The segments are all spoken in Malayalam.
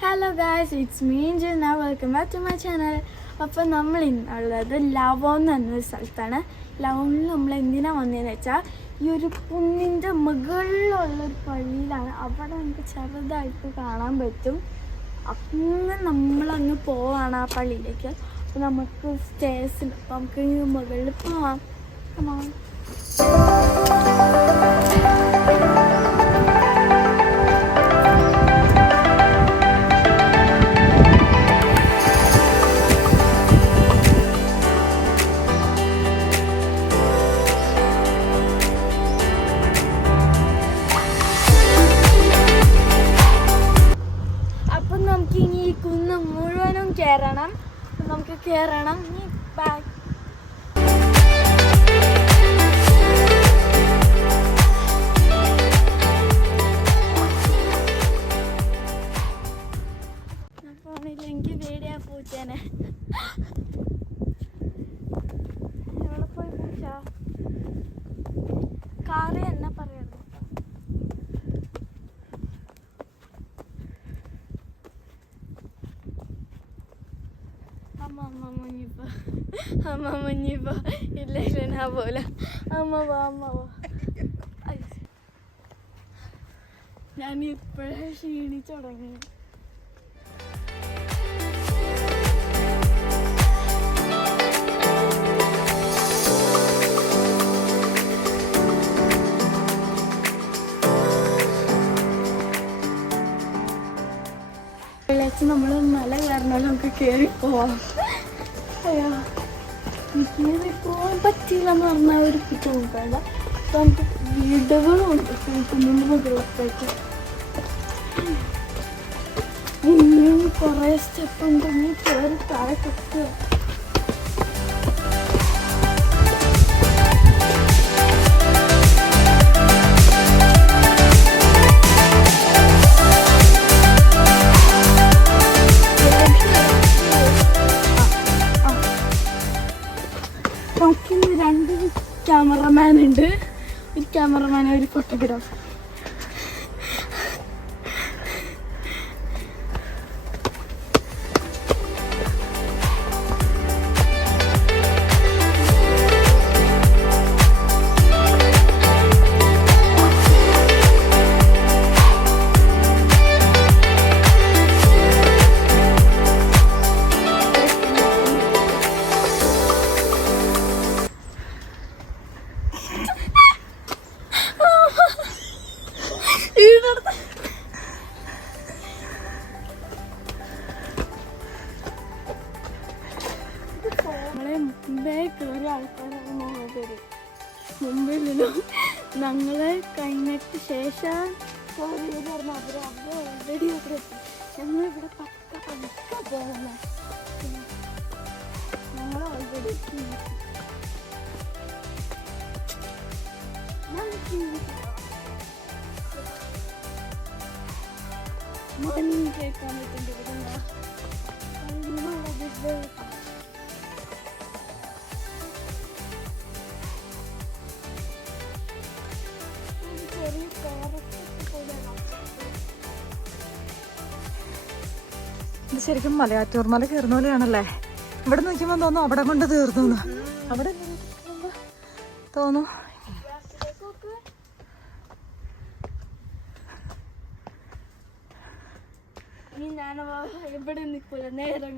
Hello guys, it's me Jina. Welcome back to my channel. അപ്പോൾ നമ്മൾ ഇന്നുള്ളത് ലവോൺ എന്നൊരു സ്ഥലത്താണ്. ലവോണിൽ നമ്മൾ എന്തിനാണ് വന്നതെന്ന് വെച്ചാൽ ഈ ഒരു കുന്നിൻ്റെ മുകളിലുള്ളൊരു പള്ളിയിലാണ്. അവിടെ നമുക്ക് ചെറുതായിട്ട് കാണാൻ പറ്റും. അങ്ങനെ നമ്മളങ്ങ് പോവാണ് ആ പള്ളിയിലേക്ക്. അപ്പോൾ നമുക്ക് സ്റ്റേഴ്സിൽ അപ്പോൾ നമുക്ക് മുകളിൽ പോവാം. കയറണം. നമുക്ക് കയറണം. ബാക്ക് ഫോണില്ലെങ്കിൽ പേടിയാ പൂച്ചേനെ. എവിടെ പോയി പൂച്ച? കാറ് എന്നാ പറയുന്നത്? അമ്മ മഞ്ഞിപ്പോ ഇല്ല ഞാൻ പോലെ അമ്മ വാ. ഞാൻ ഇപ്പോഴേ ക്ഷീണിച്ചു തുടങ്ങി. നമ്മൾ മല കയറണല്ലോ, നമുക്ക് കയറി പോവാം. അയ്യോ, കയറി പോകാൻ പറ്റില്ല എന്ന് പറഞ്ഞാൽ ഒരു ബുദ്ധിമുട്ടാണ്. അപ്പം നമുക്ക് വീടുകളുണ്ട് മുകളിലേക്ക്. ഇനിയും കുറേ സ്റ്റെപ്പ് ഉണ്ടെങ്കിൽ കയറി താഴെ കിട്ടുക. രണ്ട് ക്യാമറമാൻ ഉണ്ട്. ഒരു ക്യാമറമാൻ, ഒരു ഫോട്ടോഗ്രാഫർ. മുമ്പേ കയറിയ ആൾക്കാരാണ് മുമ്പിലോ. ഞങ്ങളെ കഴിഞ്ഞിട്ട് ശേഷം പറഞ്ഞ അവർ ഓൾറെഡി അവിടെ എത്തി. ഞങ്ങളിവിടെ പതുക്കെ പോകുന്ന ഞങ്ങൾ ഓൾറെഡി മഞ്ഞ് കേൾക്കാൻ പറ്റുന്നുണ്ട്. ഇത് ശരിക്കും മലയാറ്റൂർ മല കയറുന്ന പോലെയാണല്ലേ. ഇവിടെ നോക്കുമ്പോൾ തോന്നുന്നു അവിടെ കൊണ്ട് തീർന്നു. അവിടെ തോന്നുന്നു ഞാൻ എവിടെ നിൽക്കൂല, നേരെ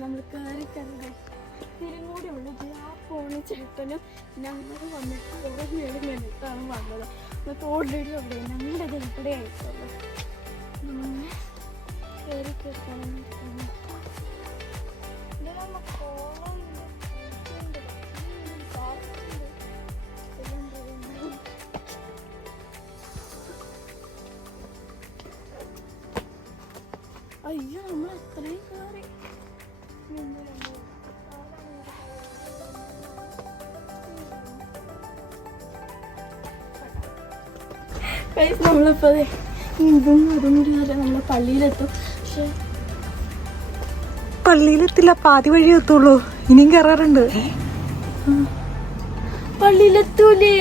നമ്മൾ കയറി തിരുമൂടി ഉള്ളത്. ആ പോണ ചേട്ടനും ഞങ്ങൾ വന്നിട്ട് കുറേ നേരം കഴിഞ്ഞിട്ടാണ് വന്നത്. എന്നിട്ട് ഓൾറെഡി അവിടെ ഞങ്ങളുടെ ഇതിൽക്കൂടെ ആയിട്ടുള്ളൂ. കയറി കയറ്റാൻ അയ്യോ, നമ്മൾ എത്രയും കയറി. നമ്മളിപ്പോൾ ഇതും അതും കൂടി നമ്മളെ പള്ളിയിലെത്തും. പക്ഷെ പള്ളിയിലെത്തില്ല, പാതി വഴി എത്തുള്ളൂ. ഇനിയും കയറാറുണ്ട്. പള്ളിയിലെത്തൂലേ?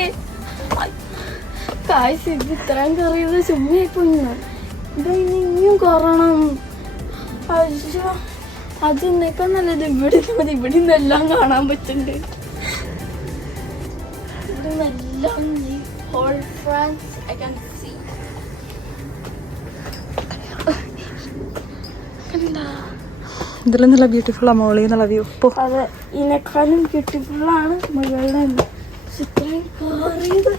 കാശ് ഇത് ഇത്രയും കയറിയത് ചുമ്മായിപ്പോയി. ഇനിയും കയറണം. അയ്യോ, അത് എന്നേക്കാൾ നല്ലത് ഇവിടെ നിന്നെല്ലാം കാണാൻ പറ്റുന്നുണ്ട്. ഇവിടെ നിന്നെല്ലാം whole France I can see. ഇതിൽ നല്ല ബ്യൂട്ടിഫുൾ ആ മോളിൽ നിന്നുള്ള വ്യൂ. അതെ, ഇതിനേക്കാളും ബ്യൂട്ടിഫുള്ളാണ് മുകളിലെ. ഇത്രയും കയറിയത്.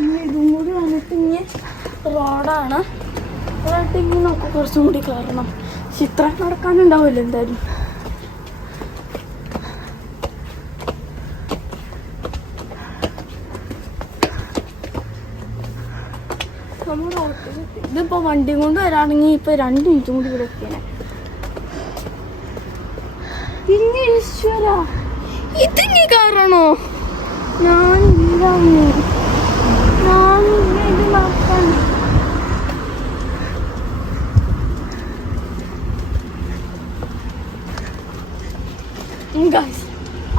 ഇനി ഇതും കൂടി വന്നിട്ട് ഇനി റോഡാണ്. അതായിട്ട് ഇനി നമുക്ക് കുറച്ചും കൂടി കയറണം. ചിത്രം നടക്കാനുണ്ടാവില്ല എന്തായാലും. നമ്മൾ റോട്ടിലെത്തി. ഇതിപ്പോൾ വണ്ടി കൊണ്ട് വരാണെങ്കിൽ ഇപ്പൊ 2 മിനിറ്റും കൂടി ഇവിടെ എത്തിയാണ്. പിന്നെ ഈശ്വര, ഇതിങ്ങി കയറണോ? ഞാനില്ല ഇത് നോക്കാൻ.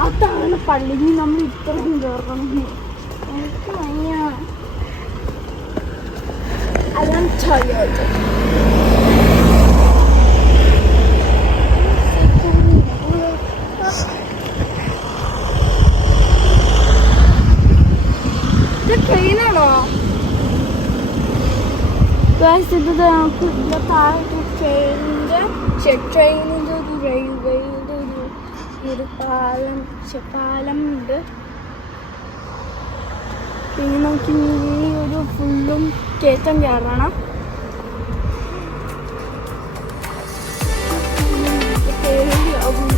അതാണ് പള്ളിയിൽ നമ്മൾ ഇത്രയും കയറണം. എനിക്ക് വയ്യ. I am tired. ഇത് ട്രെയിനാണോ? ഇത് താഴെ ട്രെയിനിൻ്റെ ഒരു റെയിൽവേയുടെ ഒരു പാലം ഉണ്ട്. പിന്നെ നമുക്ക് ഈ ഒരു ഫുള്ളും കയറ്റം കയറണം. പേടിയാവും.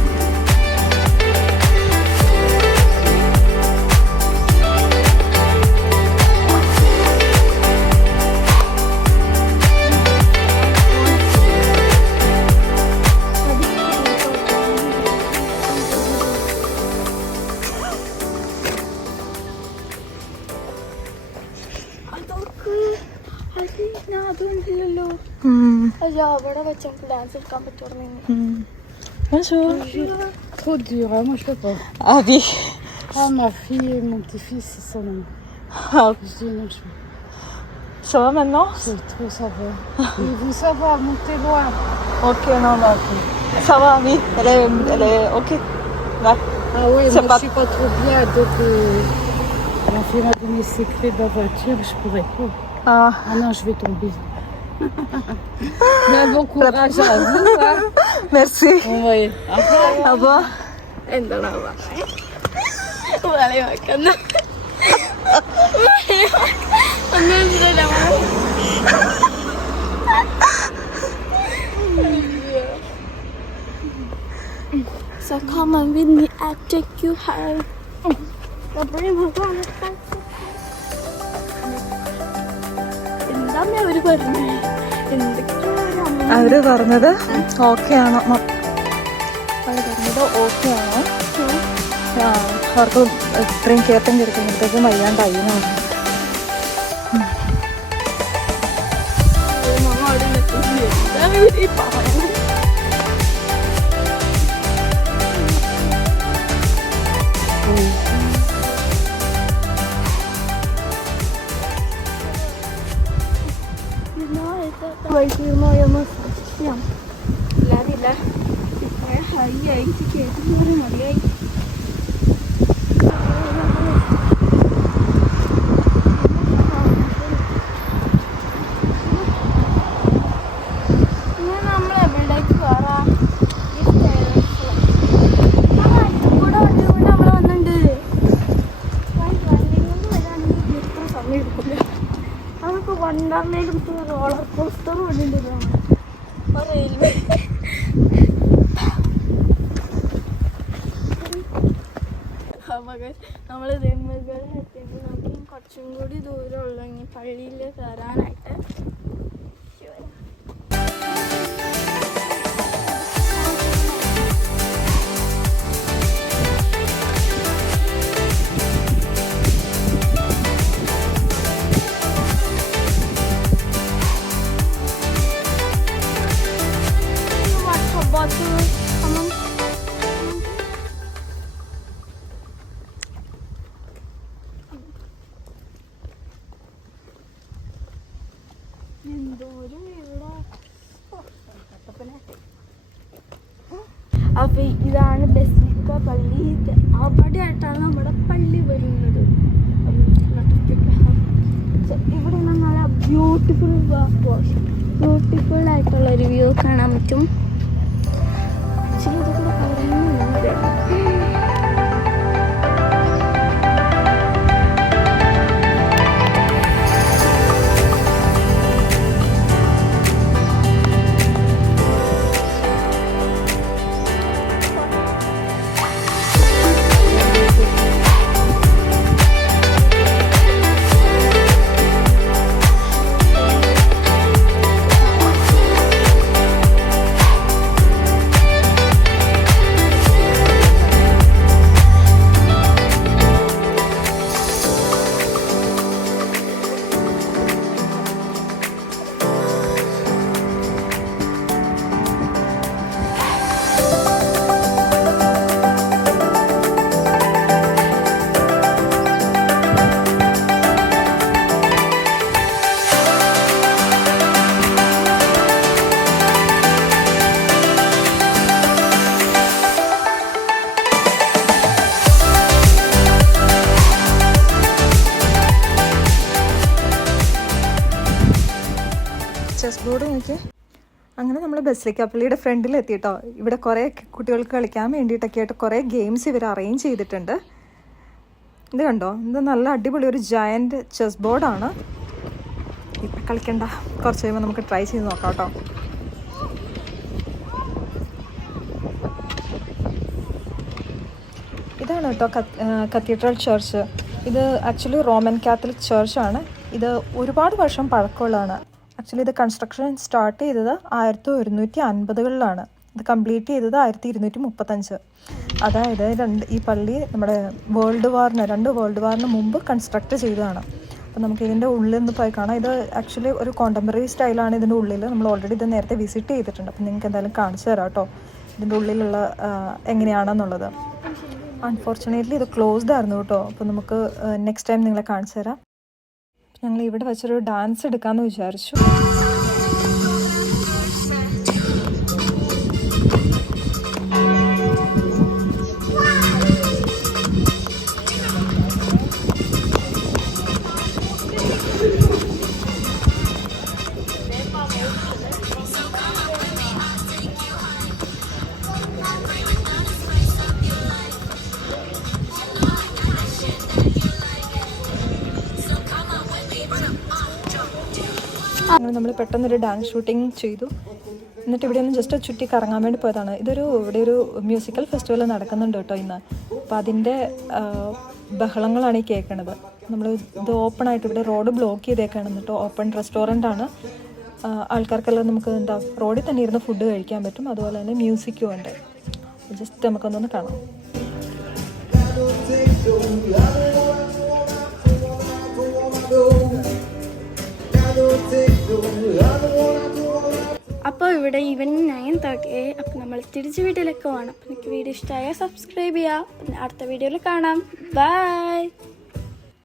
അതുകൊണ്ടില്ലല്ലോ. അയ്യോ, അവിടെ വെച്ച് നമുക്ക് ഡാൻസ് എടുക്കാൻ പറ്റുമായിരുന്നു. Trop dur, hein, moi je peux pas. Ah oui. Ah, ma fille et mon petit-fils, ils sont là. Ah, Je dis non, je peux. ça va maintenant? C'est trop, ça va. Et vous, ça va, montez loin. Ok, non, non. Ça va, oui. Elle est ok. Là. Ah ouais, C'est moi pas- je suis pas trop bien, donc ma fille m'a donné ses clés de la voiture, je pourrais pas. Ah. Ah non, je vais tomber. Mais bon courage à vous, hein. Merci. Oui. Au revoir. എന്താണ് വളയ വെക്കുന്ന So come on with me, I'll take you home. എന്താ അവര് പറഞ്ഞേ? അവര് പറഞ്ഞത് ഓക്കെ ആണോ? അവര് പറഞ്ഞത് ഓക്കെ ആണോ? അവർക്ക് ഇത്രയും കയറ്റം കയറിക്കുമ്പോഴത്തേക്കും വയ്യാണ്ടായി എന്ന് പറഞ്ഞു. ഇല്ലാതില്ല ഇത്ര ഹൈ ആയിട്ട് കേട്ടുപോലെ മതിയായി. നമ്മളെവിടേക്ക് കയറാം? കൂടെ വണ്ടി കൊണ്ട് നമ്മൾ വന്നിട്ടുണ്ട്. വണ്ടി കൊണ്ട് വരാണെങ്കിൽ എത്ര സമയം എടുക്കില്ല. അതൊക്കെ വണ്ടർലയിലും റോളർ കോസ്റ്റർ വന്നിട്ടുണ്ടല്ലോ. റെയിൽവേ നമ്മൾ നെന്മകളിൽ എത്തിയിട്ട് നമുക്ക് കുറച്ചും കൂടി ദൂരമുള്ളൂ ഇനി പള്ളിയിൽ കയറാനായിട്ട്. അപ്പോൾ ഇതാണ് ബസിലിക്ക പള്ളി. ഇത് അവിടെയായിട്ടാണ് നമ്മുടെ പള്ളി വരുന്നത്. ഇവിടെ നല്ല ബ്യൂട്ടിഫുൾ ആയിട്ടുള്ളൊരു വ്യൂ കാണാൻ പറ്റും. ഇച്ചിരി ഇതൊക്കെ പറയുന്നുണ്ട്. ചെസ് ബോർഡ് നോക്കി. അങ്ങനെ നമ്മൾ ബസിലിക്ക പള്ളിയുടെ ഫ്രണ്ടിൽ എത്തിയിട്ടോ. ഇവിടെ കുറേ കുട്ടികൾക്ക് കളിക്കാൻ വേണ്ടിയിട്ടൊക്കെ ആയിട്ട് കുറേ ഗെയിംസ് ഇവർ അറേഞ്ച് ചെയ്തിട്ടുണ്ട്. ഇത് കണ്ടോ, ഇത് നല്ല അടിപൊളി ഒരു ജയൻറ്റ് ചെസ് ബോർഡാണ്. ഇപ്പം കളിക്കണ്ട, കുറച്ച് കഴിയുമ്പോൾ നമുക്ക് ട്രൈ ചെയ്ത് നോക്കാം കേട്ടോ. ഇതാണ് കേട്ടോ കത്തീഡ്രൽ ചർച്ച്. ഇത് ആക്ച്വലി റോമൻ കാത്തലിക് ചർച്ചാണ്. ഇത് ഒരുപാട് വർഷം പഴക്കമുള്ളതാണ്. ആക്ച്വലി ഇത് കൺസ്ട്രക്ഷൻ സ്റ്റാർട്ട് ചെയ്തത് 1150കളിലാണ്. ഇത് കംപ്ലീറ്റ് ചെയ്തത് 1235. അതായത് ഈ പള്ളി നമ്മുടെ രണ്ട് വേൾഡ് വാറിന് മുമ്പ് കൺസ്ട്രക്ട് ചെയ്തതാണ്. അപ്പോൾ നമുക്ക് ഇതിൻ്റെ ഉള്ളിൽ നിന്ന് പോയി കാണാം. ഇത് ആക്ച്വലി ഒരു കോണ്ടംപററി സ്റ്റൈലാണ് ഇതിൻ്റെ ഉള്ളിൽ. നമ്മൾ ഓൾറെഡി ഇത് നേരത്തെ വിസിറ്റ് ചെയ്തിട്ടുണ്ട്. അപ്പോൾ നിങ്ങൾക്ക് എന്തായാലും കാണിച്ചു തരാം കേട്ടോ ഇതിൻ്റെ ഉള്ളിലുള്ള എങ്ങനെയാണെന്നുള്ളത്. അൺഫോർച്ചുനേറ്റ്ലി ഇത് ക്ലോസ്ഡ് ആയിരുന്നു കേട്ടോ. അപ്പോൾ നമുക്ക് നെക്സ്റ്റ് ടൈം നിങ്ങളെ കാണിച്ചു തരാം. ഞങ്ങൾ ഇവിടെ വെച്ചൊരു ഡാൻസ് എടുക്കാമെന്ന് വിചാരിച്ചു. അങ്ങനെ നമ്മൾ പെട്ടെന്നൊരു ഡാൻസ് ഷൂട്ടിങ് ചെയ്തു. എന്നിട്ട് ഇവിടെ ഒന്ന് ജസ്റ്റ് ചുറ്റി കറങ്ങാൻ വേണ്ടി പോയതാണ്. ഇവിടെ ഒരു മ്യൂസിക്കൽ ഫെസ്റ്റിവൽ നടക്കുന്നുണ്ട് കേട്ടോ ഇന്ന്. അപ്പോൾ അതിൻ്റെ ബഹളങ്ങളാണ് ഈ കേൾക്കണത്. നമ്മൾ ഇത് ഓപ്പണായിട്ട് ഇവിടെ റോഡ് ബ്ലോക്ക് ചെയ്തേക്കാണ്. എന്നിട്ട് ഓപ്പൺ റെസ്റ്റോറൻ്റാണ്. ആൾക്കാർക്കെല്ലാം നമുക്ക് റോഡിൽ തന്നെ ഇരുന്ന് ഫുഡ് കഴിക്കാൻ പറ്റും. അതുപോലെ തന്നെ മ്യൂസിക്കും ഉണ്ട്. ജസ്റ്റ് നമുക്കൊന്നൊന്ന് കാണാം. അപ്പോൾ ഇവിടെ ഈവനിങ് 9:30. അപ്പോൾ നമ്മൾ തിരിച്ച് വീട്ടിലേക്ക് പോകണം. അപ്പോൾ എനിക്ക് വീഡിയോ ഇഷ്ടമായാൽ സബ്സ്ക്രൈബ് ചെയ്യുക. അടുത്ത വീഡിയോയിൽ കാണാം. ബൈ.